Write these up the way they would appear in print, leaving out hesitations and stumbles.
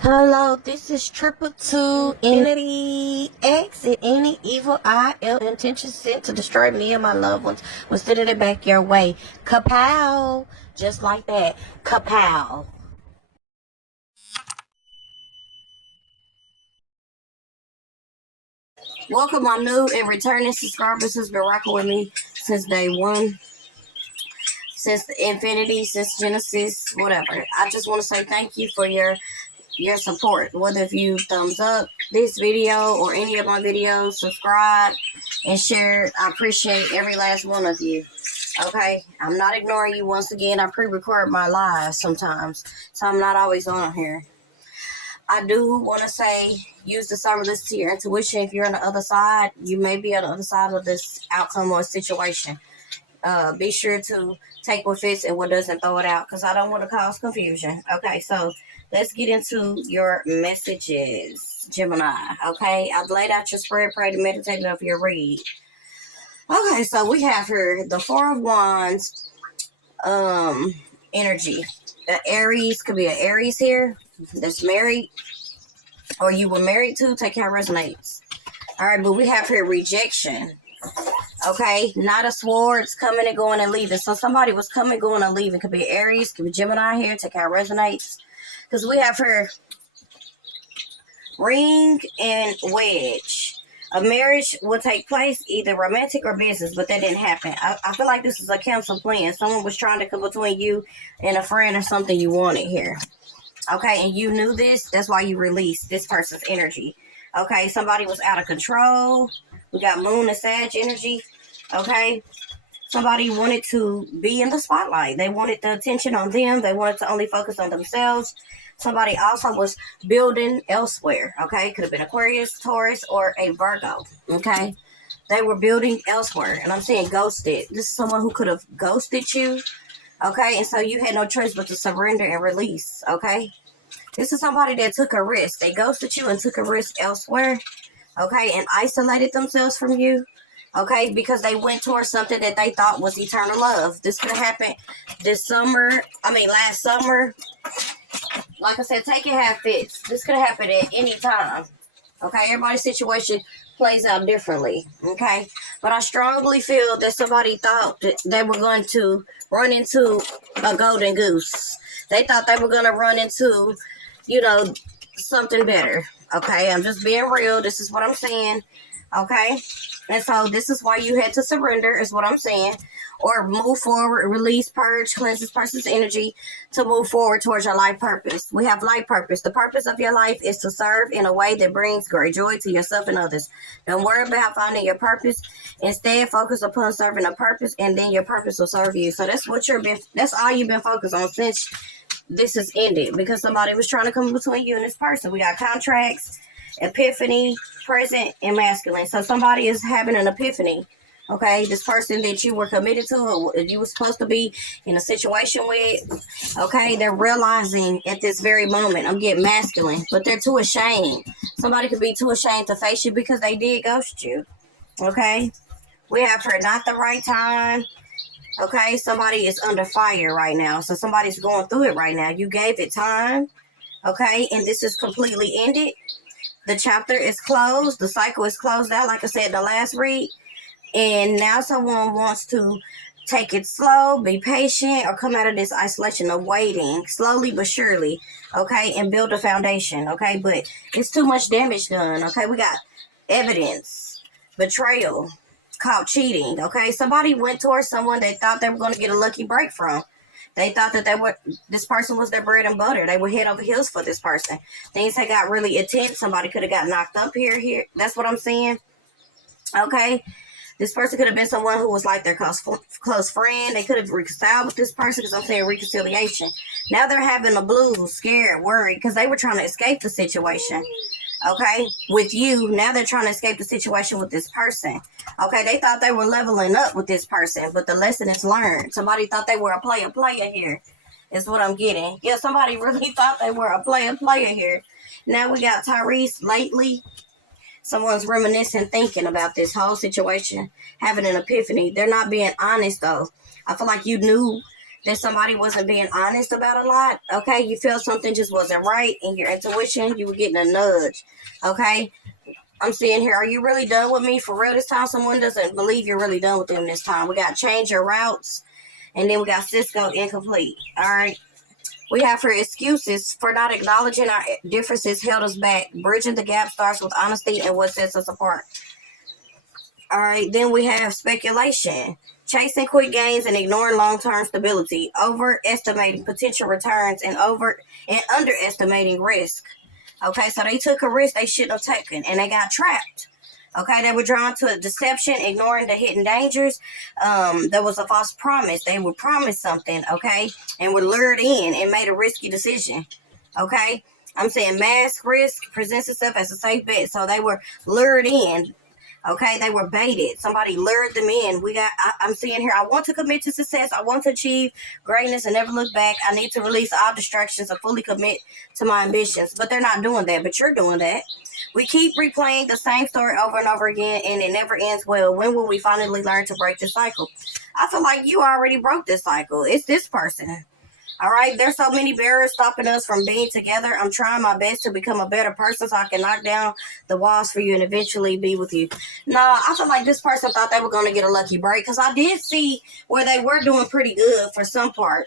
Hello, this is Triple Two Infinity. Exit any evil eye, ill intention sent to destroy me and my loved ones. Will send it back your way. Kapow! Just like that. Kapow! Welcome, my new and returning subscribers who's been rocking with me since day one, since the Infinity, since Genesis, whatever. I just want to say thank you for your support. Whether if you thumbs up this video or any of my videos, subscribe and share. I appreciate every last one of you. Okay, I'm not ignoring you. Once again, I pre-record my live sometimes, so I'm not always on here. I do want to say, use the summer list to your intuition. If you're on the other side, you may be on the other side of this outcome or situation. Be sure to take what fits and what doesn't, throw it out, because I don't want to cause confusion. Okay, so let's get into your messages, Gemini. Okay, I've laid out your spread, prayed, and meditated over your read. Okay, so we have here the Four of Wands energy. The Aries could be an Aries here that's married, or you were married to. Take how it resonates. All right, but we have here rejection. Okay, Knight of Swords, coming and going and leaving. So somebody was coming, going, and leaving. Could be Aries, could be Gemini here. Take how it resonates. Because we have here ring and wedge. A marriage will take place, either romantic or business, but that didn't happen. I feel like this is a cancel plan. Someone was trying to come between you and a friend or something you wanted here. Okay, and you knew this. That's why you released this person's energy. Okay, somebody was out of control. We got Moon and Sag energy. Okay, somebody wanted to be in the spotlight. They wanted the attention on them. They wanted to only focus on themselves. Somebody also was building elsewhere. Okay, could have been Aquarius, Taurus, or a Virgo. Okay, they were building elsewhere, and I'm saying ghosted. This is someone who could have ghosted you. Okay, and so you had no choice but to surrender and release. Okay, this is somebody that took a risk. They ghosted you and took a risk elsewhere. Okay, and isolated themselves from you. Okay, because they went towards something that they thought was eternal love. This could have happened last summer. Like I said, take it how it fits. This could have happened at any time. Okay, everybody's situation plays out differently. Okay, but I strongly feel that somebody thought that they were going to run into a golden goose. They thought they were going to run into, something better. Okay, I'm just being real. This is what I'm saying. Okay, and so this is why you had to surrender, is what I'm saying, or move forward, release, purge, cleanse this person's energy to move forward towards your life purpose. We have life purpose. The purpose of your life is to serve in a way that brings great joy to yourself and others. Don't worry about finding your purpose. Instead, focus upon serving a purpose, and then your purpose will serve you. So that's all you've been focused on since this has ended, because somebody was trying to come between you and this person. We got contracts, epiphany, present, and masculine. So somebody is having an epiphany. Okay, this person that you were committed to, or you were supposed to be in a situation with, okay, they're realizing at this very moment, I'm getting masculine, but they're too ashamed. Somebody could be too ashamed to face you because they did ghost you. Okay, we have for not the right time. Okay, somebody is under fire right now, so somebody's going through it right now. You gave it time, okay, and this is completely ended. The chapter is closed. The cycle is closed out, like I said in the last read. And now someone wants to take it slow, be patient, or come out of this isolation of waiting, slowly but surely, okay, and build a foundation, okay? But it's too much damage done, okay? We got evidence, betrayal, caught cheating, okay? Somebody went towards someone they thought they were going to get a lucky break from. They thought that this person was their bread and butter. They were head over heels for this person. Things had got really intense. Somebody could have got knocked up here. That's what I'm saying, okay? This person could have been someone who was like their close friend. They could have reconciled with this person, because I'm saying reconciliation. Now they're having a blues, scared, worried, because they were trying to escape the situation. Okay, with you, now they're trying to escape the situation with this person. Okay, they thought they were leveling up with this person, but the lesson is learned. Somebody thought they were a player here, is what I'm getting. Yeah, somebody really thought they were a player here. Now we got Tyrese lately. Someone's reminiscing, thinking about this whole situation, having an epiphany. They're not being honest, though. I feel like you knew that somebody wasn't being honest about a lot. Okay, you felt something just wasn't right in your intuition. You were getting a nudge. Okay, I'm seeing here, are you really done with me for real this time? Someone doesn't believe you're really done with them this time. We got change your routes, and then we got Cisco incomplete. All right. We have for excuses for not acknowledging our differences held us back. Bridging the gap starts with honesty and what sets us apart. All right, then we have speculation. Chasing quick gains and ignoring long-term stability. Overestimating potential returns and underestimating risk. Okay, so they took a risk they shouldn't have taken and they got trapped. Okay, they were drawn to deception, ignoring the hidden dangers. There was a false promise. They would promise something, okay, and were lured in and made a risky decision. Okay, I'm saying mask risk presents itself as a safe bet. So they were lured in. Okay, they were baited. Somebody lured them in. I'm seeing here, I want to commit to success. I want to achieve greatness and never look back. I need to release all distractions and fully commit to my ambitions. But they're not doing that, but you're doing that. We keep replaying the same story over and over again, and it never ends well. When will we finally learn to break this cycle? I feel like you already broke this cycle. It's this person. All right, there's so many barriers stopping us from being together. I'm trying my best to become a better person so I can knock down the walls for you and eventually be with you. Nah, I feel like this person thought they were going to get a lucky break because I did see where they were doing pretty good for some part.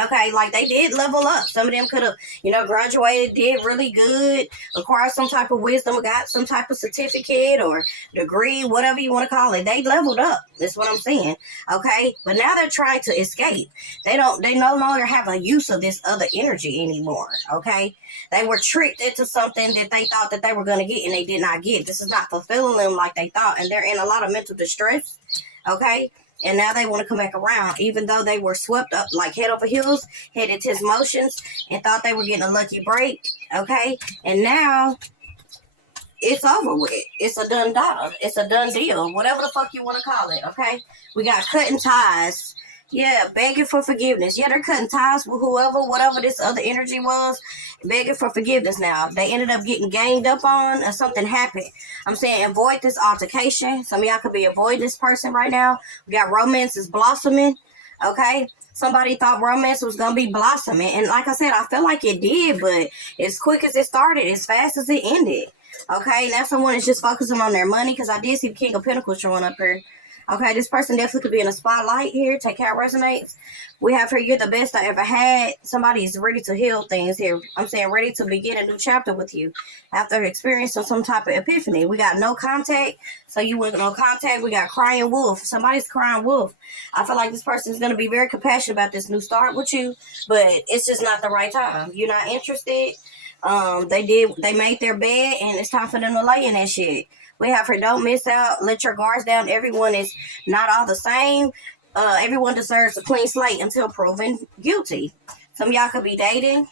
Okay, like they did level up. Some of them could have, graduated, did really good, acquired some type of wisdom, got some type of certificate or degree, whatever you want to call it. They leveled up. That's what I'm saying. Okay, but now they're trying to escape. They no longer have a use of this other energy anymore. Okay, they were tricked into something that they thought that they were going to get and they did not get. This is not fulfilling them like they thought, and they're in a lot of mental distress. Okay. And now they want to come back around, even though they were swept up like head over heels, headed to his motions, and thought they were getting a lucky break. Okay, and now it's over with. It's a done data. It's a done deal. Whatever the fuck you want to call it. Okay, we got cutting ties. Yeah, begging for forgiveness. Yeah, they're cutting ties with whatever this other energy was, begging for forgiveness now. They ended up getting ganged up on or something happened. I'm saying avoid this altercation. Some of y'all could be avoiding this person right now. We got romance is blossoming. Okay. Somebody thought romance was going to be blossoming. And like I said, I feel like it did, but as quick as it started, as fast as it ended. Okay. Now someone is just focusing on their money because I did see the King of Pentacles showing up here. Okay, this person definitely could be in a spotlight here. Take how it resonates. We have here, you're the best I ever had. Somebody is ready to heal things here. I'm saying ready to begin a new chapter with you after experiencing some type of epiphany. We got no contact. So you with no contact. We got crying wolf. Somebody's crying wolf. I feel like this person is going to be very compassionate about this new start with you, but it's just not the right time. You're not interested. They made their bed and it's time for them to lay in that shit. We have her, don't miss out. Let your guards down. Everyone is not all the same. Everyone deserves a clean slate until proven guilty. Some of y'all could be dating,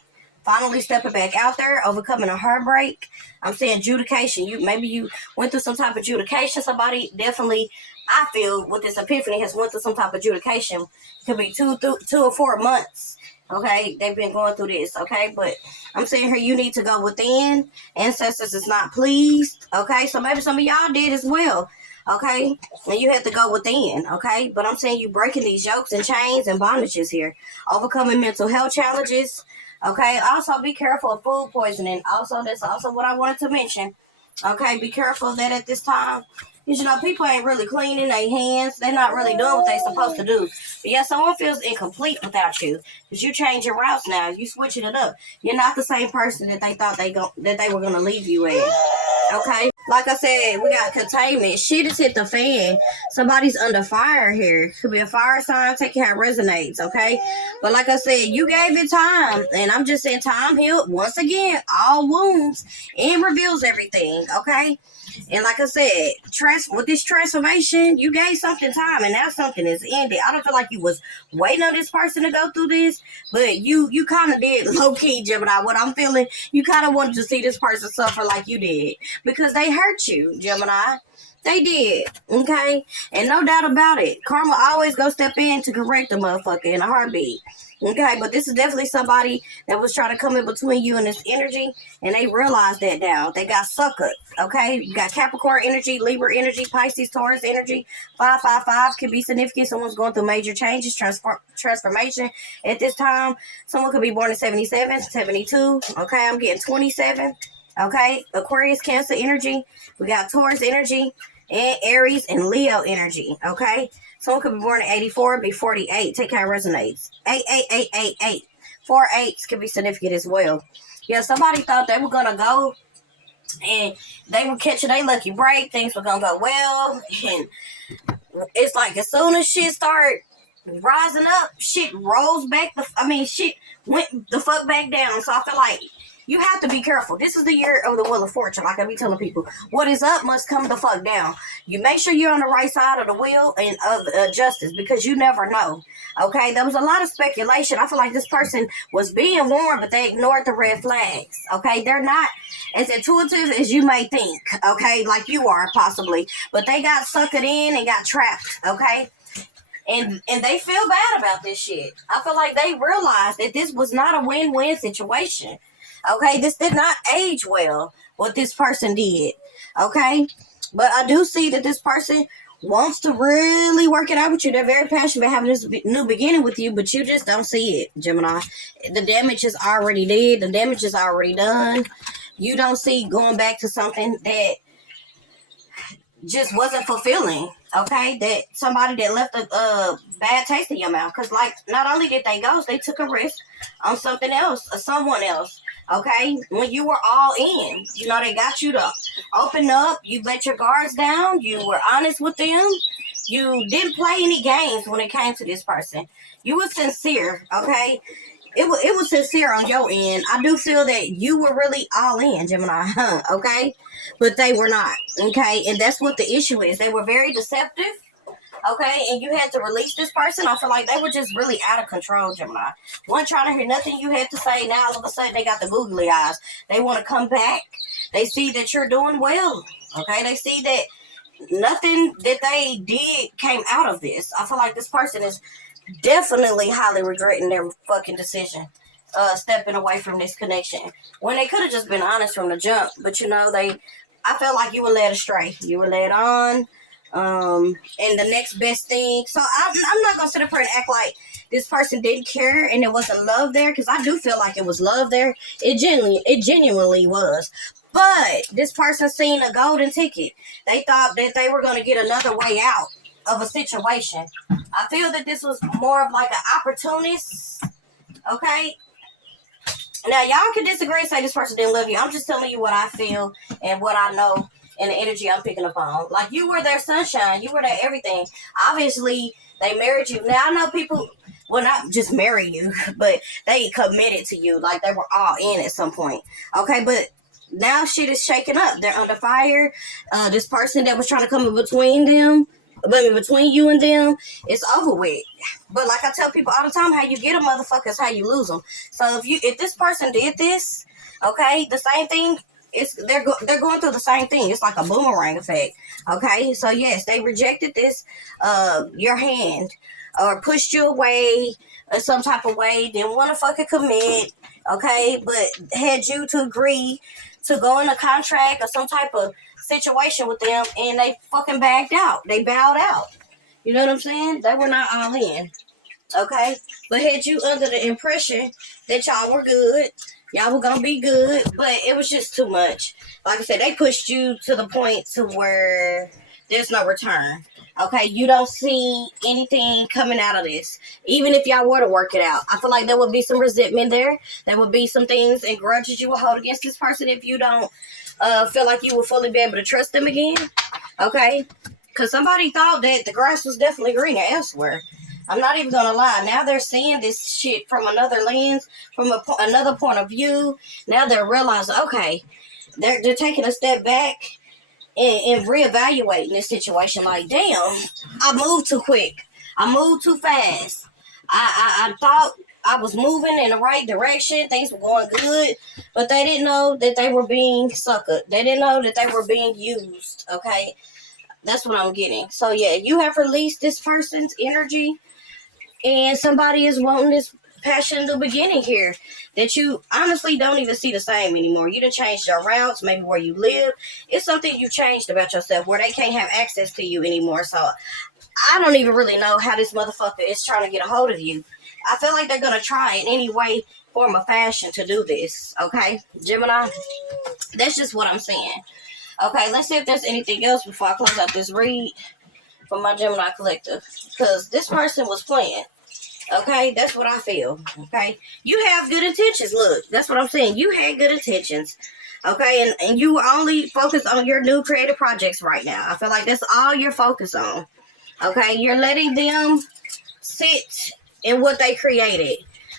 finally stepping back out there, overcoming a heartbreak. I'm saying adjudication. Maybe you went through some type of adjudication. Somebody definitely, I feel, with this epiphany has went through some type of adjudication. It could be 2 or 4 months. Okay, they've been going through this, okay? But I'm saying here, you need to go within. Ancestors is not pleased, okay? So maybe some of y'all did as well, okay? And you have to go within, okay? But I'm saying you breaking these yokes and chains and bondages here. Overcoming mental health challenges, okay? Also, be careful of food poisoning. Also, that's also what I wanted to mention, okay? Be careful of that at this time. Because, people ain't really cleaning their hands. They're not really doing what they're supposed to do. But, yeah, someone feels incomplete without you. Because you change your routes now. You switching it up. You're not the same person that they thought that they were going to leave you at. Okay? Like I said, we got containment. Shit has hit the fan. Somebody's under fire here. Could be a fire sign. Take care how it resonates, okay? But like I said, you gave it time. And I'm just saying time healed, once again, all wounds. And reveals everything, okay? And like I said, with this transformation, you gave something time, and now something is ended. I don't feel like you was waiting on this person to go through this, but you kind of did, low-key, Gemini. What I'm feeling, you kind of wanted to see this person suffer like you did, because they hurt you, Gemini. They did, okay? And no doubt about it, karma always go step in to correct the motherfucker in a heartbeat. Okay, but this is definitely somebody that was trying to come in between you and this energy, and they realized that now. They got suckered, okay? You got Capricorn energy, Libra energy, Pisces, Taurus energy. 555 can be significant. Someone's going through major changes, transformation at this time. Someone could be born in 77, 72, okay? I'm getting 27, okay? Aquarius, Cancer energy. We got Taurus energy and Aries and Leo energy, okay? Someone could be born in 84, be 48. Take how it resonates. 8888. 4 eights could be significant as well. Yeah, somebody thought they were gonna go and they were catching a lucky break. Things were gonna go well, and it's like as soon as shit start rising up, shit rolls back. Shit went the fuck back down. So I feel like you have to be careful. This is the year of the Wheel of Fortune. Like I be telling people, what is up must come the fuck down. You make sure you're on the right side of the wheel and of justice, because you never know. Okay, there was a lot of speculation. I feel like this person was being warned, but they ignored the red flags. Okay, they're not as intuitive as you may think. Okay, like you are possibly, but they got suckered in and got trapped. Okay. And they feel bad about this shit. I feel like they realized that this was not a win-win situation. Okay, this did not age well, what this person did. Okay, but I do see that this person wants to really work it out with you. They're very passionate about having this new beginning with you, but you just don't see it, Gemini. The damage is already did. The damage is already done. You don't see going back to something that just wasn't fulfilling. Okay, that somebody that left a bad taste in your mouth, because like not only did they ghost, they took a risk on something else or someone else. Okay, when you were all in, you know, they got you to open up, you let your guards down, you were honest with them, you didn't play any games when it came to this person. You were sincere. Okay, it was sincere on your end. I do feel that you were really all in, Gemini, okay? But they were not, okay? And that's what the issue is. They were very deceptive, okay? And you had to release this person. I feel like they were just really out of control, Gemini. One trying to hear nothing you had to say. Now all of a sudden they got the googly eyes. They want to come back. They see that you're doing well, okay? They see that nothing that they did came out of this. I feel like this person is definitely highly regretting their fucking decision, stepping away from this connection when they could have just been honest from the jump. But you know, I felt like you were led astray. You were led on, and the next best thing. So I'm not gonna sit up here and act like this person didn't care and there wasn't love there, because I do feel like it was love there. It genuinely was. But this person seen a golden ticket. They thought that they were gonna get another way out of a situation. I feel that this was more of like an opportunist. Okay. Now y'all can disagree and say this person didn't love you. I'm just telling you what I feel and what I know and the energy I'm picking up on. Like, you were their sunshine. You were their everything. Obviously, they married you. Now I know people will not just marry you, but they committed to you. Like, they were all in at some point. Okay, but now shit is shaking up. They're under fire. This person that was trying to come in between them, between you and them, it's over with. But like I tell people all the time, how you get a motherfucker is how you lose them. So if this person did this, okay, the same thing. They're going through the same thing. It's like a boomerang effect. Okay, so yes, they rejected this, your hand, or pushed you away in some type of way. Didn't want to fucking commit. Okay, but had you to agree to go in a contract or some type of situation with them, and they fucking backed out. They bowed out. You know what I'm saying? They were not all in. Okay? But had you under the impression that y'all were good, y'all were gonna be good, but it was just too much. Like I said, they pushed you to the point to where there's no return. Okay, you don't see anything coming out of this. Even if y'all were to work it out, I feel like there would be some resentment there. There would be some things and grudges you will hold against this person if you don't feel like you will fully be able to trust them again. Okay, because somebody thought that the grass was definitely greener elsewhere. I'm not even gonna lie. Now they're seeing this shit from another lens, from another point of view. Now they're realizing, okay, they're taking a step back and reevaluating this situation. Like, damn, I moved too quick. I moved too fast. I thought I was moving in the right direction. Things were going good, but they didn't know that they were being suckered. They didn't know that they were being used. Okay. That's what I'm getting. So yeah, you have released this person's energy, and somebody is wanting this passion in the beginning here that you honestly don't even see the same anymore. You done changed your routes, maybe where you live. It's something you changed about yourself where they can't have access to you anymore. So I don't even really know how this motherfucker is trying to get a hold of you. I feel like they're gonna try in any way, form, or fashion to do this. Okay, Gemini. That's just what I'm saying. Okay, let's see if there's anything else before I close out this read for my Gemini collective. Because this person was playing. Okay, that's what I feel. Okay, you have good intentions. Look, that's what I'm saying. You had good intentions. Okay, and you were only focused on your new creative projects right now. I feel like that's all you're focused on. Okay, you're letting them sit in what they created.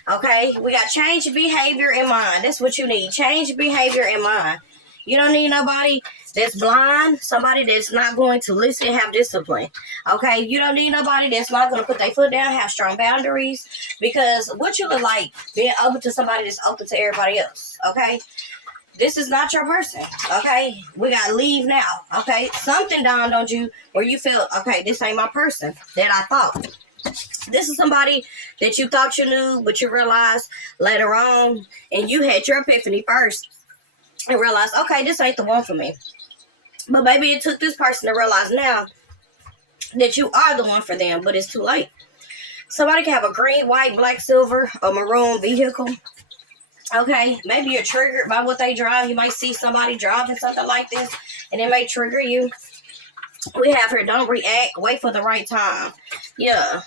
Okay, we got change behavior in mind. That's what you need. Change behavior in mind. You don't need nobody that's blind, somebody that's not going to listen, have discipline. Okay, you don't need nobody that's not going to put their foot down, have strong boundaries. Because what you look like being open to somebody that's open to everybody else. Okay, this is not your person. Okay, we got to leave now. Okay, something dawned on you where you felt, okay, this ain't my person that I thought. This is somebody that you thought you knew, but you realized later on, and you had your epiphany first and realized, okay, this ain't the one for me. But maybe it took this person to realize now that you are the one for them, but it's too late. Somebody can have a green, white, black, silver, or maroon vehicle. Okay, maybe you're triggered by what they drive. You might see somebody driving something like this, and it may trigger you. We have here, don't react, wait for the right time. Yeah.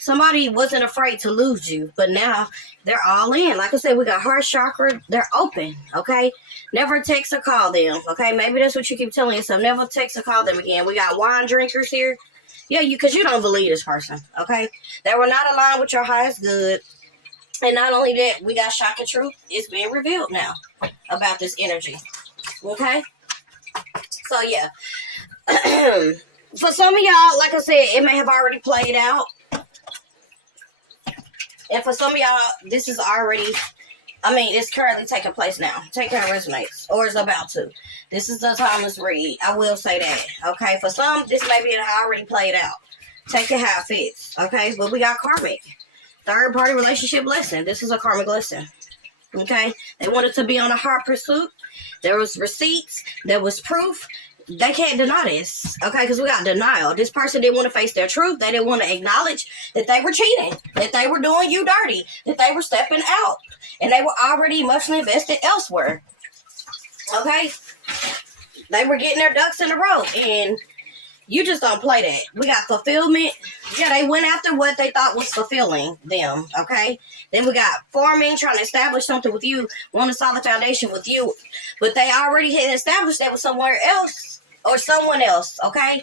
Somebody wasn't afraid to lose you, but now they're all in. Like I said, we got heart chakra. They're open, okay? Never text or call them, okay? Maybe that's what you keep telling yourself. Never text or call them again. We got wine drinkers here. Yeah, because you don't believe this person, okay? They were not aligned with your highest good. And not only that, we got shock and truth. It's being revealed now about this energy, okay? So, yeah. For some of y'all, like I said, it may have already played out. And for some of y'all, this is already, it's currently taking place now. Take care, resonates, or is about to. This is the timeless read. I will say that, okay? For some, this may be already played out. Take it how it fits, okay? But we got karmic. Third-party relationship lesson. This is a karmic lesson, okay? They wanted to be on a hot pursuit. There was receipts. There was proof. They can't deny this, okay, because we got denial. This person didn't want to face their truth. They didn't want to acknowledge that they were cheating, that they were doing you dirty, that they were stepping out, and they were already emotionally invested elsewhere, okay? They were getting their ducks in a row, and you just don't play that. We got fulfillment. Yeah, they went after what they thought was fulfilling them, okay? Then we got forming, trying to establish something with you, want a solid foundation with you, but they already had established that with somewhere else or someone else, okay?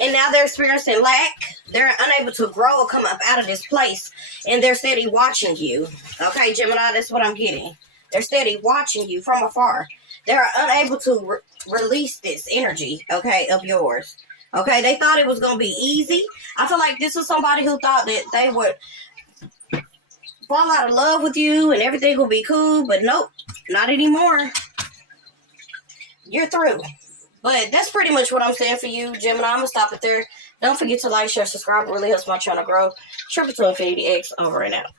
And now they're experiencing lack. They're unable to grow or come up out of this place, and they're steady watching you, okay, Gemini? That's what I'm getting. They're steady watching you from afar. They're unable to release this energy, okay, of yours. Okay, they thought it was going to be easy. I feel like this is somebody who thought that they would fall out of love with you and everything will be cool, but nope, not anymore. You're through. But that's pretty much what I'm saying for you, Gemini. I'm going to stop it there. Don't forget to like, share, subscribe. It really helps my channel grow. Triple to Infinity X, over and out.